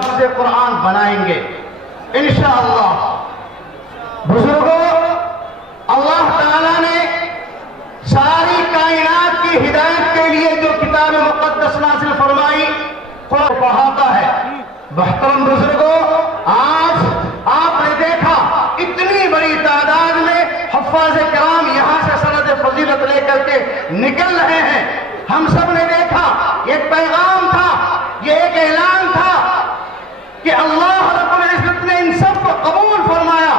حافظ قرآن بنائیں گے انشاءاللہ۔ بزرگوں، اللہ تعالیٰ نے ساری کائنات کی ہدایت کے لیے جو کتاب مقدس نازل فرمائی قرآن پڑھاتا ہے۔ محترم بزرگوں، آج آپ نے دیکھا اتنی بڑی تعداد میں حفاظ کرام یہاں سے سند فضیلت لے کر کے نکل رہے ہیں۔ ہم سب نے دیکھا ایک پیغام تھا، یہ ایک اعلان تھا کہ اللہ رب العزت نے ان سب کو قبول فرمایا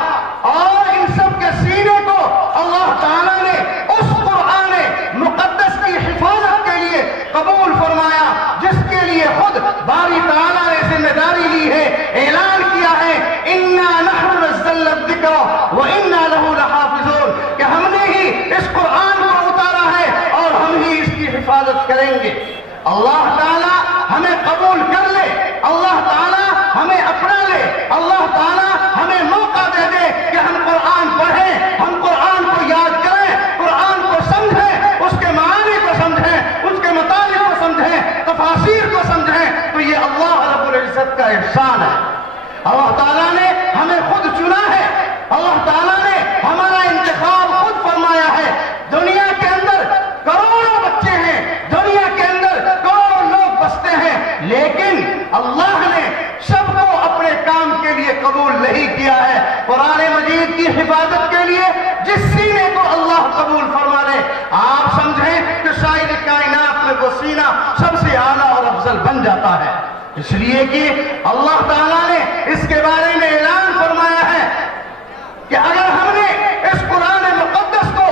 اور ان سب کے سینے کو اللہ تعالیٰ نے اس قرآن مقدس کی حفاظت کے لیے قبول فرمایا، جس کے لیے خود باری تعالیٰ نے ذمہ داری لی ہے، اعلان کیا ہے اِنَّا نَحْنُ نَزَّلْنَا الذِّكْرَ وَإِنَّا لَهُ لَحَافِظُونَ، کہ ہم نے ہی اس قرآن کو اتارا ہے اور ہم ہی اس کی حفاظت کریں گے۔ اللہ تعالیٰ ہمیں قبول کر لے، اللہ تعالیٰ ہمیں اپنا لے، اللہ تعالیٰ ہمیں موقع دے دے کہ ہم قرآن پڑھیں، ہم قرآن کو یاد کریں، قرآن کو سمجھیں، اس کے معانی کو سمجھیں، اس کے مطالب کو سمجھیں، تفاسیر کو سمجھیں، تو یہ اللہ رب العزت کا احسان ہے۔ اللہ تعالیٰ نے ہمیں خود چنا ہے، اللہ تعالیٰ نے ہمارا انتخاب خود فرمایا ہے۔ دنیا کے اندر کروڑوں بچے ہیں، دنیا کے اندر کروڑوں لوگ بستے ہیں، لیکن اللہ نے سب کو اپنے کام کے لیے قبول نہیں کیا ہے۔ قرآن مجید کی حفاظت کے لیے جس سینے کو اللہ قبول فرما لے، آپ سمجھیں کہ شاید کائنات میں وہ سینہ سب سے اعلیٰ اور افضل بن جاتا ہے، اس لیے کہ اللہ تعالیٰ نے اس کے بارے میں اعلان فرمایا ہے کہ اگر ہم نے اس قرآن مقدس کو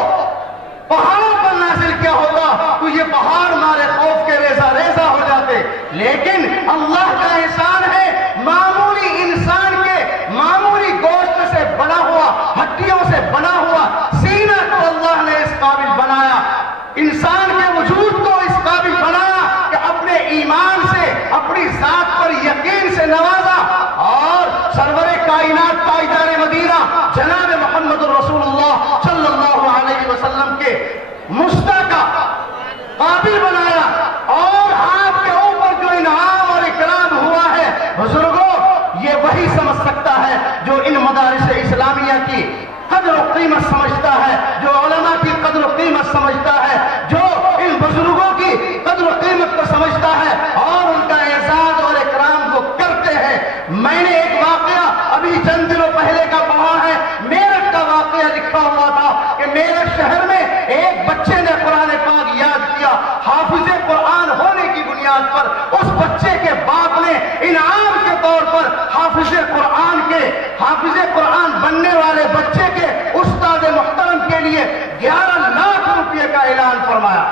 پہاڑوں پر نازل کیا ہوتا تو یہ پہاڑ ہمارے خوف کے ریزہ ریزہ ہو جاتے، لیکن اللہ کا احسان ہے معمولی انسان کے معمولی گوشت سے بنا ہوا، ہڈیوں سے بنا ہوا سینہ کو اللہ نے اس قابل بنایا، انسان کے وجود کو اس قابل بنایا کہ اپنے ایمان سے اپنی ذات پر یقین سے نوازا، اور سرور کائنات تاجدار مدینہ جناب محمد الرسول اللہ صلی اللہ علیہ وسلم کے مصطفیٰ قابل بنایا، اور آپ کے اوپر جو انعام اور اکرام ہوا ہے بزرگوں، یہ وہی سمجھ سکتا ہے جو ان مدارس اسلامیہ کی قدر و قیمت سمجھتا ہے، جو علماء کی قدر و قیمت سمجھتا ہے، جو ان بزرگوں کی قدر و قیمت کو سمجھتا ہے اور ان کا اعزاز اور اکرام کو کرتے ہیں۔ میں نے ایک واقعہ ابھی چند دنوں پہلے کا پڑھا ہے، میرٹھ کا واقعہ لکھا ہوا تھا کہ میرٹھ شہر میں ایک بچے نے قرآن پاک یاد کیا، حافظ قرآن ہونے کی بنیاد پر اس بچے کے باپ نے انعام کے طور پر حافظ قرآن بننے والے بچے کے استاد محترم کے لیے 11 لاکھ روپے کا اعلان فرمایا۔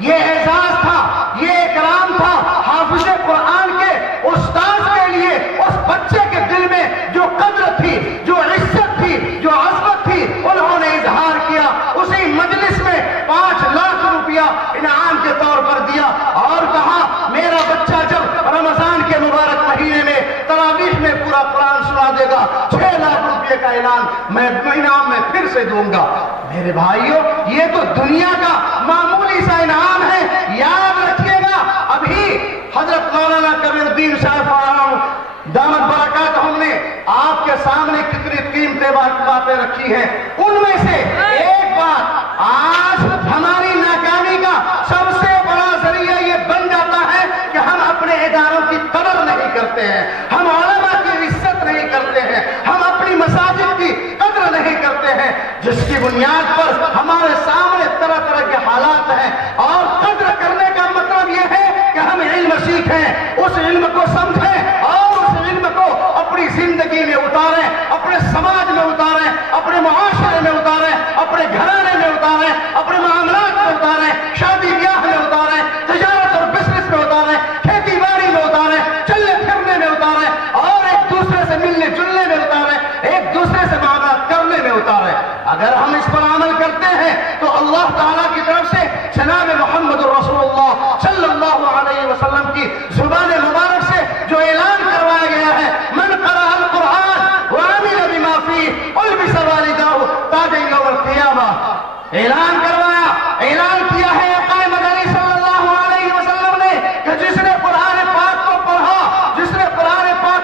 یہ اعزاز تھا، یہ اکرام تھا حافظ قرآن کے استاد کے لیے۔ اس بچے کے دل میں جو قدر تھی، جو عزت تھی، جو عظمت تھی، انہوں نے اظہار کیا، اسی مجلس میں 5 لاکھ روپیہ انعام کے طور پر دیا اور کہا میرا بچہ جب رمضان کے مبارک مہینے میں تراویح میں پورا قرآن سنا دے گا 6 لاکھ روپے کا انعام میں پھر سے دوں گا۔ میرے بھائیوں، یہ تو دنیا کا معمولی سا انعام ہے، یاد رکھیے گا۔ ابھی حضرت مولانا کبیر الدین صاحب دامت برکاتہم نے آپ کے سامنے کتنی قیمتی باتیں رکھی ہیں، ان میں سے ایک بات، آج ہماری ناکامی کا سب سے بڑا ذریعہ یہ بن جاتا ہے کہ ہم اپنے اداروں کی قدر نہیں کرتے ہیں، ہم علماء کی عزت نہیں کرتے ہیں، ہم اپنی مساجد کی قدر نہیں کرتے ہیں، جس کی بنیاد پر ہمارے سامنے طرح طرح کے حالات ہیں۔ اور قدر کرنے کا مطلب یہ ہے کہ ہم علم سیکھیں، اس علم کو سمجھیں اور اس علم کو اپنی زندگی میں اتاریں، اپنے سماج میں اتاریں، اپنے معاشرے میں اتاریں، اپنے گھرانے میں اتاریں، اپنے معاملات میں اتاریں، شادی بیاہ میں اتاریں، تجارت اور بزنس میں اتاریں، کھیتی باڑی میں اتاریں، چلنے پھرنے میں اتاریں، اور ایک دوسرے سے ملنے جلنے میں اتاریں، ایک دوسرے سے معاملات کرنے میں اتاریں۔ اگر ہم اس پر عمل کرتے ہیں تو اللہ تعالیٰ کی طرف سے جناب محمد الرسول اللہ صلی اللہ علیہ وسلم کی زبان مبارک سے جو اعلان کروایا گیا ہے، من قرأ القرآن وعمل بما فيه البس والداه تاج یوم القیامہ، اعلان کروایا، اعلان کیا ہے آقا مدنی صلی اللہ علیہ وسلم نے کہ جس نے قرآن پاک کو پڑھا، جس نے قرآن پاک